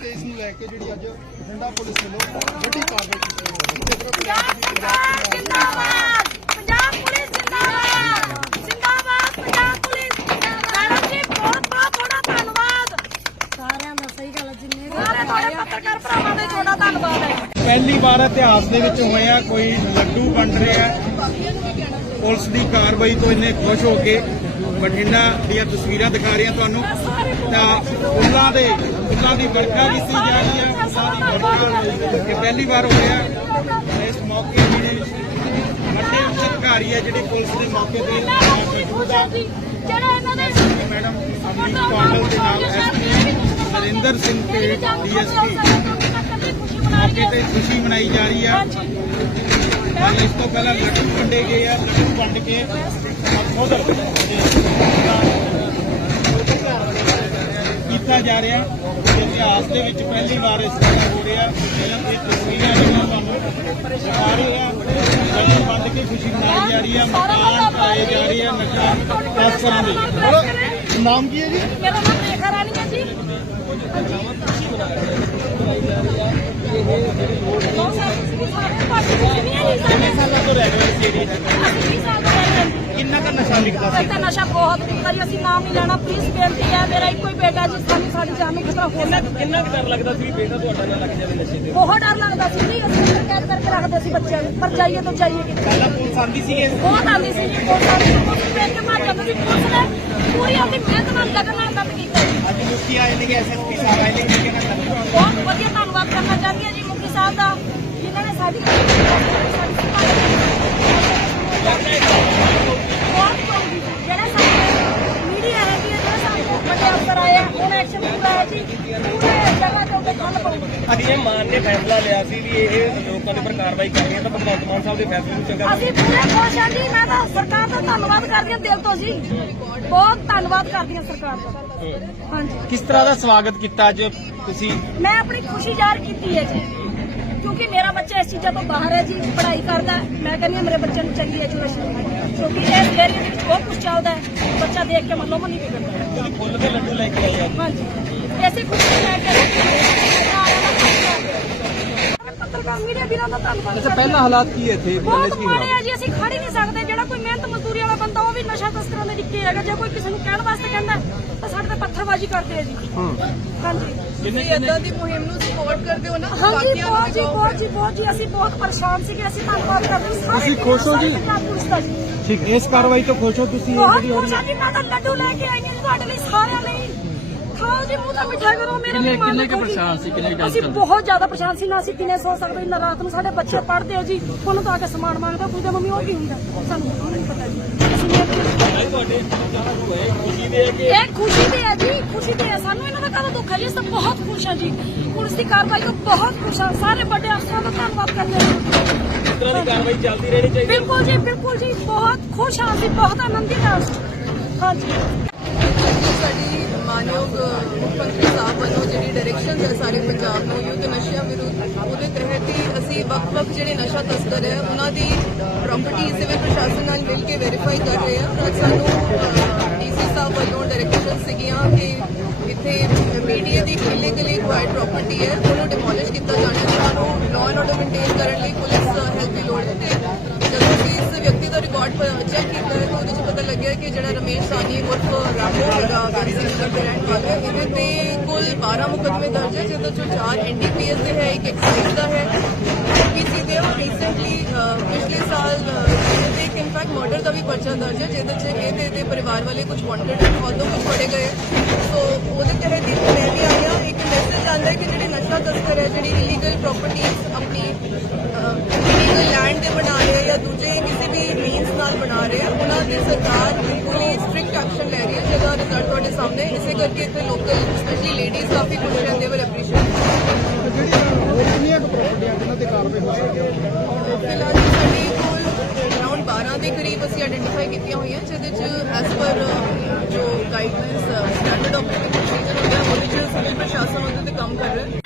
Bathinda police ਵੱਲੋਂ ਵੱਡੀ ਕਾਰਵਾਈ ਕੀਤੀ ਗਈ ਹੈ। ਪੰਜਾਬ ਸਰਕਾਰ ਜਿੰਦਾਬਾਦ ਪੰਜਾਬ ਪੁਲਿਸ ਜਿੰਦਾਬਾਦ ਜਿੰਦਾਬਾਦ ਪੰਜਾਬ ਪੁਲਿਸ ਮੈਡਮ ਜੀ ਬਹੁਤ ਬਹੁਤ ਤੁਹਾਡਾ ਧੰਨਵਾਦ। ਸਾਰਿਆਂ ਦਾ ਸਹੀ ਗੱਲ ਜਿੰਨੇ ਸਾਰੇ ਤੁਹਾਡੇ ਪੱਤਰਕਾਰ ਭਰਾਵਾਂ ਦੇ ਤੁਹਾਡਾ ਧੰਨਵਾਦ ਹੈ। ਪਹਿਲੀ ਵਾਰ ਇਤਿਹਾਸ ਦੇ ਵਿੱਚ ਹੋਇਆ ਕੋਈ ਲੱਡੂ ਵੰਡ ਰਿਹਾ ਹੈ। ਪੁਲਿਸ ਦੀ ਕਾਰਵਾਈ ਤੋਂ ਇੰਨੇ ਖੁਸ਼ ਹੋ ਕੇ ਬਠਿੰਡਾ ਦੀਆਂ ਤਸਵੀਰਾਂ ਦਿਖਾ ਰਹੀਆਂ ਤੁਹਾਨੂੰ। ਤਾਂ ਫੁੱਲਾਂ ਦੇ ਫੁੱਲਾਂ ਦੀ ਵਰਖਾ ਕੀਤੀ ਜਾ ਰਹੀ ਹੈ ਦੀ ਵਰਖਾ ਇਹ ਪਹਿਲੀ ਵਾਰ ਹੋਇਆ। ਇਸ ਮੌਕੇ ਜਿਹੜੇ ਵੱਡੇ ਉੱਚ ਅਧਿਕਾਰੀ ਹੈ ਜਿਹੜੀ ਪੁਲਿਸ ਦੇ ਮੌਕੇ ਤੇ ਮੌਜੂਦ ਹੈ ਜਿਹੜਾ ਇਹਨਾਂ ਦੇ ਮੈਡਮ ਅਮਰੀਕ ਕੌਂਡਲ ਦੇ ਨਾਲ ਐਸਪੀ ਨਰਿੰਦਰ ਸਿੰਘ ਤੇ ਡੀਐਸਪੀ ਮੌਕੇ ਤੇ ਖੁਸ਼ੀ ਮਨਾਈ ਜਾ ਰਹੀ ਆ। ਕੱਲ ਇਸ ਤੋਂ ਪਹਿਲਾਂ ਲੱਡੂ ਵੰਡੇ ਗਏ ਆ ਲੱਡੂ ਵੰਡ ਕੇ ਉਧਰ ਕੀਤਾ ਜਾ ਰਿਹਾ ਤੇ ਇਤਿਹਾਸ ਦੇ ਵਿੱਚ ਪਹਿਲੀ ਵਾਰ ਇਸ ਤਰ੍ਹਾਂ ਹੋ ਰਿਹਾ ਇਹ ਤਸਵੀਰਾਂ ਜਿਹੜੀਆਂ ਤੁਹਾਨੂੰ ਦਿਖਾ ਰਹੇ ਆ ਲੱਡੂ ਵੰਡ ਕੇ ਖੁਸ਼ੀ ਮਨਾਈ ਜਾ ਰਹੀ ਆ ਮਕਾਨ ਪਾਏ ਜਾ ਰਹੇ ਆ ਨਸ਼ਾ ਤਸਕਰਾਂ ਦੇ। ਨਾਮ ਕੀ ਹੈ ਜੀ? ਮੇਰਾ ਨਾਮ ਰੇਖਾ ਰਾਣੀ ਹੈ ਜੀ ਬਹੁਤ ਸਾਰੇ ਤੁਸੀਂ ਸਾਰੇ ਪਾਰਟੀ ਦੇ ਨਹੀਂ ਹੈ ਜੀ ਸਾਡੇ ਸਾਲਾਂ ਤੋਂ ਰਹਿ ਰਹੇ ਸੀ ਏਰੀਏ 'ਚ। ਅਸੀਂ 20 ਸਾਲ ਤੋਂ ਰਹਿ ਰਹੇ ਹਾਂ ਕਿੰਨਾ ਕੁ ਨਸ਼ਾ ਵਿਕਦਾ ਸੀ? ਇੱਥੇ ਨਸ਼ਾ ਬਹੁਤ ਵਿਕਦਾ ਜੀ ਅਸੀਂ ਨਾਮ ਨਹੀਂ ਲੈਣਾ ਪਲੀਜ਼ ਬੇਨਤੀ ਹੈ ਮੇਰਾ ਇੱਕੋ ਹੀ ਬੇਟਾ ਜੀ ਸਾਨੂੰ ਸਾਡੀ ਜਾਨ ਨੂੰ ਖਤਰਾ ਹੋ ਸਕਦਾ। ਕਿੰਨਾ ਕੁ ਡਰ ਲੱਗਦਾ ਸੀ ਵੀ ਬੇਟਾ ਤੁਹਾਡਾ ਨਾ ਲੱਗ ਜਾਵੇ ਨਸ਼ੇ ਦੇ ਬਹੁਤ ਡਰ ਲੱਗਦਾ ਸੀ ਜੀ ਅਸੀਂ ਅੰਦਰ ਕੈਦ ਕਰਕੇ ਰੱਖਦੇ ਸੀ ਬੱਚਿਆਂ ਨੂੰ ਪਰ ਜਾਈਏ ਤਾਂ ਜਾਈਏ ਕਿੱਥੇ। ਪਹਿਲਾਂ ਪੁਲਿਸ ਆਂਦੀ ਸੀ ਇਸ ਬਹੁਤ ਆਉਂਦੀ ਸੀ ਜੀ ਬਹੁਤ ਆਉਂਦੀ ਸੀ ਪੁਲਿਸ ਵੇਖ ਕੇ ਭੱਜ ਜਾਂਦੀ ਸੀ ਪੁਲਿਸ ਨੇ ਪੂਰੀ ਆਪਣੀ ਮਿਹਨਤ ਨਾਲ ਲਗਨ ਨਾਲ ਕੰਮ ਕੀਤਾ ਜੀ। ਅੱਜ ਮੁਖੀ ਆਏ ਨੇ ਐਸਐਸਪੀ ਸਾਹਿਬ ਆਏ ਨੇ ਕਿ ਬਹੁਤ ਵਧੀਆ ਧੰਨਵਾਦ ਕਰਨਾ ਚਾਹੁੰਦੀ ਹਾਂ ਜੀ ਮੁਖੀ ਸਾਹਿਬ ਦਾ ਜਿਨ੍ਹਾਂ ਨੇ ਸਾਡੀ ਚੰਗੀ ਜਿਹੜੇ ਸਾਡੇ ਮੀਡੀਆ ਹੈਗੀ ਹੈ ਜਿਹੜੇ ਸਾਡੇ ਵੱਡੇ ਅਫਸਰ ਆਏ ਆ ਹੁਣ ਐਕਸ਼ਨ ਪੂਰਾ ਹੈ ਜੀ ਪੂਰੇ ਜਗ੍ਹਾ ਤੇ ਉੱਤੇ ਖੰਡ ਪਊਗੀ ਅੱਜ ਇਹ ਮਾਨ ਨੇ ਫੈਸਲਾ ਲਿਆ ਸੀ ਵੀ ਇਹ ਲੋਕਾਂ ਦੇ ਉੱਪਰ ਕਾਰਵਾਈ ਕਰਨੀ ਹੈ ਤਾਂ ਭਗਵੰਤ ਮਾਨ ਸਾਹਿਬ ਦੇ ਫੈਸਲੇ ਨੂੰ ਚੰਗਾ ਅਸੀਂ ਪੂਰੇ ਖੁਸ਼ ਹਾਂ ਜੀ ਮੈਂ ਤਾਂ ਸਰਕਾਰ ਦਾ ਧੰਨਵਾਦ ਕਰਦੀ ਹਾਂ ਦਿਲ ਤੋਂ ਜੀ। ਬਹੁਤ ਧੰਨਵਾਦ ਕਰਦੀ ਹਾਂ ਸਰਕਾਰ ਦਾ। ਹਾਂਜੀ। ਕਿਸ ਤਰ੍ਹਾਂ ਦਾ ਸਵਾਗਤ ਕੀਤਾ ਅੱਜ ਤੁਸੀਂ? ਮੈਂ ਆਪਣੀ ਖੁਸ਼ੀ ਜ਼ਾਹਰ ਕੀਤੀ ਹੈ ਜੀ ਕਿਉਂਕਿ ਮੇਰਾ ਬੱਚਾ ਇਸ ਚੀਜ਼ਾਂ ਤੋਂ ਬਾਹਰ ਹੈ ਜੀ ਪੜ੍ਹਾਈ ਕਰਦਾ। ਮੈਂ ਕਹਿੰਦੀ ਹਾਂ ਮੇਰੇ ਬੱਚੇ ਨੂੰ ਚੰਗੀ ਐਜੂਕੇਸ਼ਨ ਕਿਉਂਕਿ ਇਸ ਏਰੀਆ ਦੇ ਵਿੱਚ ਬਹੁਤ ਕੁਝ ਚੱਲਦਾ ਹੈ। ਬੱਚਾ ਦੇਖ ਕੇ ਮਨੋਂ ਮਨੀ ਵਿਗੜਦਾ ਹੈ ਤੁਸੀਂ ਫੁੱਲ ਦੇ ਲੱਡੂ ਲੈ ਕੇ ਆਏ ਹਾਂਜੀ। ਐਸੀ ਖੁਸ਼ੀ ਲੈ ਕੇ ਪੱਤਰਕਾਰ ਮੀਡੀਆ ਵੀਰਾਂ ਦਾ ਧੰਨਵਾਦ ਅੱਛਾ ਪਹਿਲਾਂ ਹਾਲਾਤ ਕੀ ਇੱਥੇ? ਬਹੁਤ ਮਾੜੇ ਆ ਜੀ ਅਸੀਂ ਖੜ ਹੀ ਨਹੀਂ ਸਕਦੇ। ਜਿਹੜਾ ਕੋਈ ਮਿਹਨਤ ਮਜ਼ਦੂਰੀ ਵਾਲਾ ਬੰਦਾ ਉਹ ਵੀ ਨਸ਼ਾ ਤਸਕਰਾਂ ਦੇ ਡਿੱਕੇ ਹੈਗਾ। ਜੇ ਕੋਈ ਕਿਸੇ ਨੂੰ ਕਹਿਣ ਵਾਸਤੇ ਕਹਿੰਦਾ ਹੈ, ਤਾਂ ਸਾਡੇ ਤੇ ਪੱਥਰਬਾਜ਼ੀ ਕਰਦੇ ਆ ਜੀ। ਹਾਂਜੀ। ਤੁਸੀਂ ਏਦਾਂ ਦੀ ਮੁਹਿੰਮ ਨੂੰ ਸਪੋਰਟ ਕਰਦੇ ਹੋ ਨਾ ਹਾਂਜੀ ਬਾਕੀਆਂ ਨੂੰ ਬਹੁਤ ਜੀ ਬਹੁਤ ਜੀ ਬਹੁਤ ਜੀ। ਅਸੀਂ ਬਹੁਤ ਪਰੇਸ਼ਾਨ ਸੀਗੇ ਅਸੀਂ ਧੰਨਵਾਦ ਕਰਦੇ ਹਾਂ। ਤੁਸੀਂ ਖੁਸ਼ ਹੋ ਜੀ? ਠੀਕ ਇਸ ਕਾਰਵਾਈ ਤੋਂ ਖੁਸ਼ ਹੋ ਤੁਸੀਂ? ਬਹੁਤ ਖੁਸ਼ ਹਾਂ ਜੀ ਮੈਂ ਤਾਂ ਲੱਡੂ ਲੈ ਕੇ ਆਈ ਹਾਂ ਜੀ ਤੁਹਾਡੇ ਲਈ ਸਾਰਿਆਂ ਲਈ। ਖਾਓ ਜੀ ਮੂੰਹ ਤਾਂ ਮਿੱਠਾ ਕਰੋ ਮੇਰੇ ਕਿੰਨੇ ਕਿੰਨੇ ਕਿ ਪਰੇਸ਼ਾਨ ਸੀ ਕਿੰਨੇ ਅਸੀਂ ਬਹੁਤ ਜ਼ਿਆਦਾ ਪਰੇਸ਼ਾਨ ਸੀ ਨਾ ਅਸੀਂ ਦਿਨੇ ਸੋ ਸਕਦੇ ਨਾ ਰਾਤ ਨੂੰ ਸਾਡੇ ਬੱਚੇ ਪੜ੍ਹਦੇ ਹੋ ਜੀ। ਉਹਨਾਂ ਤੋਂ ਆ ਕੇ ਸਮਾਨ ਮੰਗਦਾ ਪੁੱਛਦੇ ਮੰਮੀ ਉਹ ਕੀ ਹੁੰਦਾ? ਸਾਨੂੰ ਉਹ ਨਹੀਂ ਪਤਾ ਜੀ। ਅਸੀਂ ਇਹ- ਤੁਹਾਡੇ ਖੁਸ਼ੀ ਦੇ ਹੈ ਕਿ ਇਹ ਖੁਸ਼ੀ ਦੀ ਹੈ ਜੀ ਖੁਸ਼ੀ ਦੀ ਹੈ ਸਾਨੂੰ ਇਹਨਾਂ ਦਾ ਕਾਹਦਾ ਦੁੱਖ ਹੈ ਜੀ ਅਸੀਂ ਤਾਂ ਬਹੁਤ ਖੁਸ਼ ਹਾਂ ਜੀ। ਪੁਲਿਸ ਦੀ ਕਾਰਵਾਈ ਤੋਂ ਬਹੁਤ ਖੁਸ਼ ਹਾਂ ਸਾਰੇ ਵੱਡੇ ਅਫਸਰਾਂ ਦਾ ਧੰਨਵਾਦ ਕਰਦੇ ਹਾਂ ਤਰ੍ਹਾਂ ਦੀ ਕਾਰਵਾਈ ਚੱਲਦੀ ਰਹਿਣੀ ਚਾਹੀਦੀ ਬਿਲਕੁਲ ਜੀ ਬਿਲਕੁਲ ਜੀ ਬਹੁਤ ਖੁਸ਼ ਹਾਂ ਅਸੀਂ ਬਹੁਤ ਆਨੰਦਿਤ ਹਾਂ ਹਾਂਜੀ। ਸਾਡੀ ਮਾਨਯੋਗ ਮੁੱਖ ਮੰਤਰੀ ਸਾਹਿਬ ਵੱਲੋਂ ਜਿਹੜੀ ਡਾਇਰੈਕਸ਼ਨ ਹੈ ਸਾਰੇ ਪੰਜਾਬ ਨੂੰ, ਯੁੱਧ ਨਸ਼ਿਆਂ ਵਿਰੁੱਧ, ਉਹਦੇ ਤਹਿਤ ਹੀ ਅਸੀਂ ਵੱਖ-ਵੱਖ ਜਿਹੜੇ ਨਸ਼ਾ ਤਸਕਰ ਹੈ, ਉਹਨਾਂ ਦੀ ਪ੍ਰਾਪਰਟੀ ਸਿਵਲ ਪ੍ਰਸ਼ਾਸਨ ਨਾਲ ਮਿਲ ਕੇ ਵੈਰੀਫਾਈ ਕਰ ਰਹੇ ਹਾਂ। ਅੱਜ ਸਾਨੂੰ ਡੀਸੀ ਸਾਹਿਬ ਵੱਲੋਂ ਡਾਇਰੈਕਸ਼ਨ ਸੀਗੀਆਂ ਕਿ ਇੱਥੇ ਮੀਡੀਆ ਦੀ ਇਲੀਗਲੀ ਅਕਵਾਇਰਡ ਪ੍ਰਾਪਰਟੀ ਹੈ, ਉਹਨੂੰ ਡਿਮੋਲਿਸ਼ ਕੀਤਾ ਜਾਣਾ ਹੈ। ਸਾਨੂੰ ਲਾਅ ਐਂਡ ਆਰਡਰ ਮੇਨਟੇਨ ਕਰਨ ਲਈ ਪੁਲਿਸ ਹੈਲਪ ਦੀ ਲੋੜ ਹੈ ਇਸ ਰਿਕਾਰਡ ਚੈੱਕ ਕੀਤਾ ਹੈ ਤਾਂ ਉਹਦੇ 'ਚ ਪਤਾ ਲੱਗਿਆ ਕਿ ਜਿਹੜਾ ਰਮੇਸ਼ ਸਾਨੀ ਉਰਫ ਰਾਮੋ ਹੈਗਾ ਗਾਂਧੀ ਨਗਰ ਦੇ ਰਹਿਣ ਵਾਲਾ ਇਹਦੇ ਤੇ ਕੁੱਲ 12 ਮੁਕੱਦਮੇ ਦਰਜ ਹੈ ਜਿਹਦੇ ਚੋਂ 4 ਐਨਡੀਪੀਐਸ ਦੇ ਹੈ ਇੱਕ ਐਕਸਾਈਜ਼ ਦਾ ਹੈ ਪੀਸੀ ਦੇ ਉਹ ਰੀਸੈਂਟਲੀ ਪਿਛਲੇ ਸਾਲ ਅਹ, ਇਹਦੇ ਤੇ ਇੱਕ ਇਨਫੈਕਟ ਮਰਡਰ ਦਾ ਵੀ ਪਰਚਾ ਦਰਜ ਹੈ ਜਿਹਦੇ 'ਚ ਇਹਦੇ ਤੇ ਪਰਿਵਾਰ ਵਾਲੇ ਕੁਝ ਵਾਂਟਡ ਹੈ ਉਦੋਂ ਕੁਝ ਫੜੇ ਗਏ ਸੋ ਉਹਦੇ ਤਹਿਤ ਹੀ ਮੈਂ ਵੀ ਆਇਆ ਇੱਕ ਮੈਸੇਜ ਆਉਂਦਾ ਕਿ ਜਿਹੜੇ ਨਸ਼ਾ ਤਸਕਰ ਹੈ ਜਿਹੜੀ ਇਲੀਗਲ ਪ੍ਰਾਪਰਟੀਆਂ ਆਪਣੀ ਸਰਕਾਰ ਬਿਲਕੁਲ ਹੀ ਸਟ੍ਰਿਕਟ ਐਕਸ਼ਨ ਲੈ ਰਹੀ ਹੈ, ਜਿਹਦਾ ਰਿਜ਼ਲਟ ਤੁਹਾਡੇ ਸਾਹਮਣੇ। ਇਸੇ ਕਰਕੇ ਇੱਥੇ ਲੋਕਲ ਸਪੈਸ਼ਲੀ ਲੇਡੀਜ਼ ਕਾਫੀ ਖੁਸ਼ ਹੈ ਦੇ ਵਿਲ ਅਪਰੀਸ਼ੀਏਟ ਕਿੰਨੀਆਂ ਕੁ ਦੇ ਕਰੀਬ ਅਸੀਂ ਆਇਡੈਂਟੀਫਾਈ ਕੀਤੀਆਂ ਹੋਈਆਂ, ਜਿਹਦੇ ਚ ਐਸ ਪਰ ਜੋ ਗਾਈਡਲਾਈਨਸ ਸਟੈਂਡਰਡ ਸਿਵਲ ਪ੍ਰਸ਼ਾਸਨ ਉਹਦੇ ਤੇ ਕੰਮ ਕਰ ਰਿਹਾ।